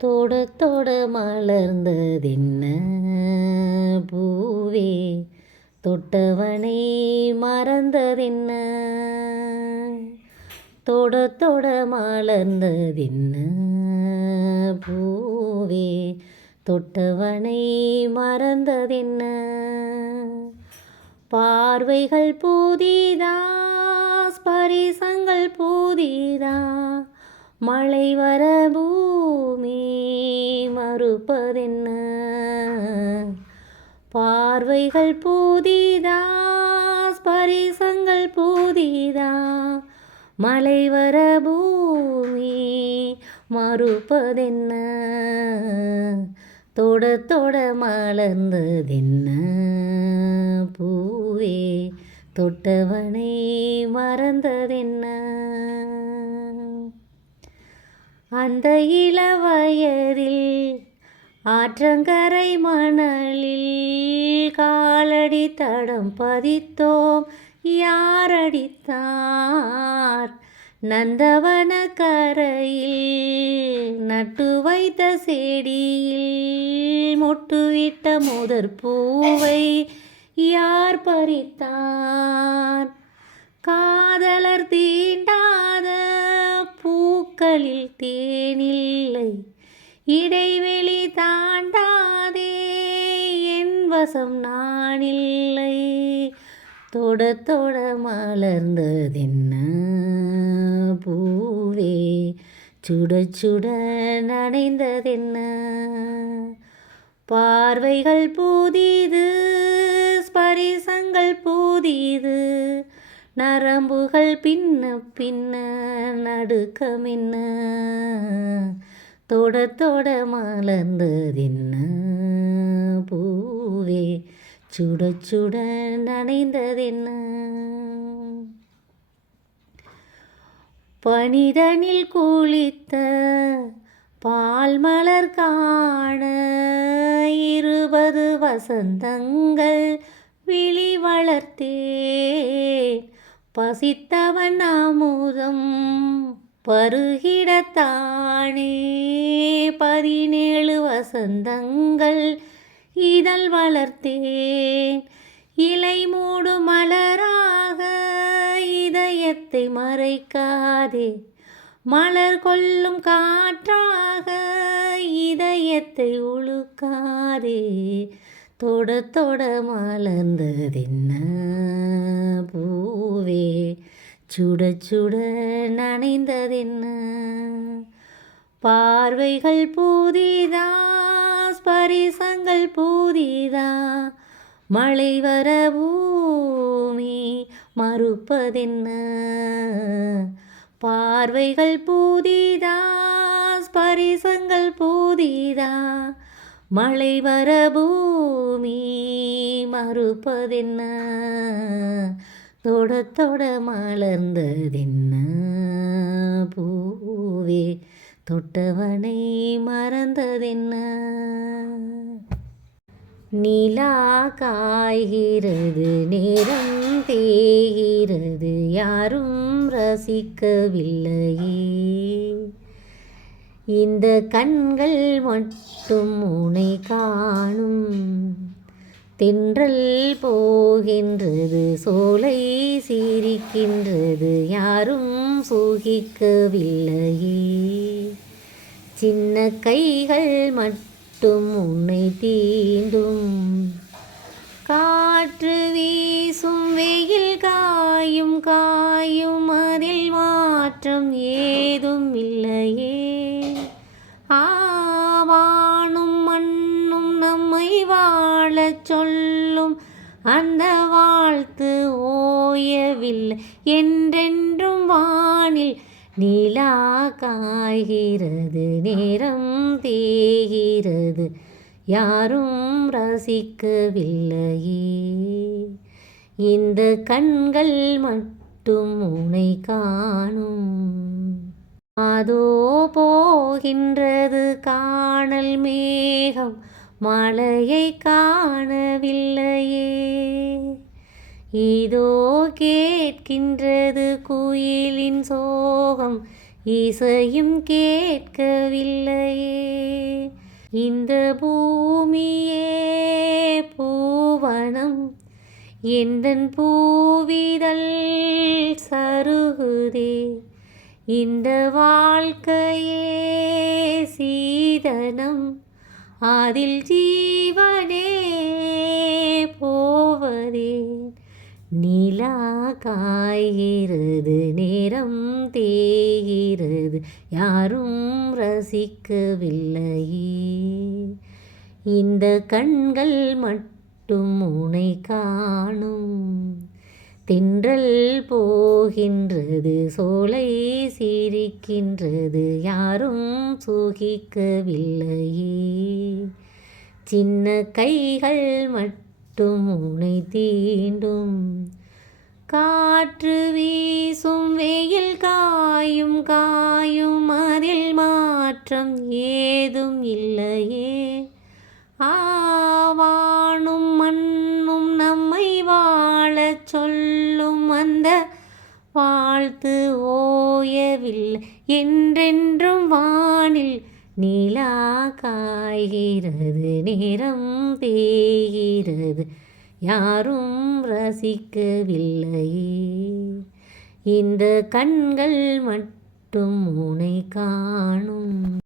தொட தொட மலர்ந்ததென்ன பூவே, தொட்டவனை மறந்ததென்ன. தொட தொட மலர்ந்ததென்ன பூவே, தொட்டவனை மறந்ததென்ன. பார்வைகள் புதிதா, ஸ்பரிசங்கள் புதிதா, மழை வர பூமி மறுப்பதென்ன. பார்வைகள் புதிதா, ஸ்பரிசங்கள் புதிதா, மழை வர பூமி மறுப்பதென்ன. தொட தொட மலர்ந்ததென்ன பூவே, தொட்டவனை மறந்ததென்ன. அந்த இளவயதில் ஆற்றங்கரை மணலில் காலடி தடம் பதித்தோம், யாரடித்தார். நந்தவன கரையில் நட்டு வைத்த செடியில் மொட்டுவிட்ட முதற் பூவை யார் பறித்தார். காதலர் தீண்டாத பூக்களில் தேனில்லை, இடைவெளி தாண்டாதே என் வசம் நானில்லை. தொட தொட மலர்ந்ததென்ன பூவே, சுட சுட நனைந்ததென்ன. பார்வைகள் புதிது, ஸ்பரிசங்கள் புதிது, நரம்புகள் பின்ன பின்ன நடுக்கமென்ன. தொட தொட மலர்ந்ததென்ன பூவே, சுட சுட நனைந்ததென்ன. பனிதனில் குளித்த பால் மலர் காண 20 வசந்தங்கள் விழி வளர்த்தேன். பசித்தவன் அமுதம் பருகிடத்தானே 17 வசந்தங்கள் இதழ் வளர்த்தேன். இலை மூடு மலராக இதயத்தை மறைக்காதே, மலர் கொள்ளும் காற்றாக இதயத்தை உழுக்காதே. தொட தொட மலர்ந்ததென்ன பூவே, சுட சுட நனைந்ததென்ன. பார்வைகள் புதிதா, ஸ்பரிசங்கள் புதிதா, மழை வர பூமி மறுப்பதென்ன. பார்வைகள் புதிதா, ஸ்பரிசங்கள் புதிதா, மழை வர பூமி மறுப்பதென்ன. தொட தொட மலர்ந்ததென்ன பூவே, தொட்டவனை மறந்ததென்ன. நிலா காய்கிறது, நேரம் தேய்கிறது, யாரும் ரசிக்கவில்லையே. இந்த கண்கள் மட்டும் உன்னை காணும். தென்றல் போகின்றது, சோலை சிரிக்கின்றது, யாரும் சுகிக்கவில்லையே. சின்ன கைகள் மட்டும் உன்னை தீண்டும். காற்று வீசும், வெயில் காயும் காயும், அதில் மாற்றம் ஏதும் இல்லையே. ஆவானும் மண்ணும் நம்மை வாழச் சொல்லும், அந்த வாழ்த்து ஓயவில்லை என்றென்றும் வானில். நிலா காய்கிறது, நேரம் தேய்கிறது, யாரும் ரசிக்கவில்லையே. இந்த கண்கள் மட்டும் உன்னை காணும். அதோ போகின்றது காணல் மேகம், மழையை காணவில்லையே. இதோ கேட்கின்றது குயிலின் சோகம், இசையும் கேட்கவில்லையே. இந்த பூமியே பூவனம் எந்தன் பூவிதழ் சருகுதே. இந்த வாழ்க்கையே சீதனம் அதில் ஜீவனே போவதே. நிலா காய்கிறது நேரம் தேய்கிறது யாரும் ரசிக்கவில்லையே. இந்த கண்கள் மட்டும் உனை காணும். தென்றல் போகின்றது சோலை சிரிக்கின்றது யாரும் சுகிக்கவில்லையே. சின்ன கைகள் மட்டும் உனை தீண்டும். காற்று வீசும் வெயில் காயும் காயும் அதில் மாற்றம் ஏதும் இல்லையே. ஆவானும் மண்ணும் நம்மை வாழச் சொல்லும் அந்த வாழ்த்து ஓயவில்லை என்றென்றும் வானில். நிலா காய்கிறது நேரம் தேய்கிறது யாரும் ரசிக்கவில்லையே. இந்த கண்கள் மட்டும் உனை காணும்.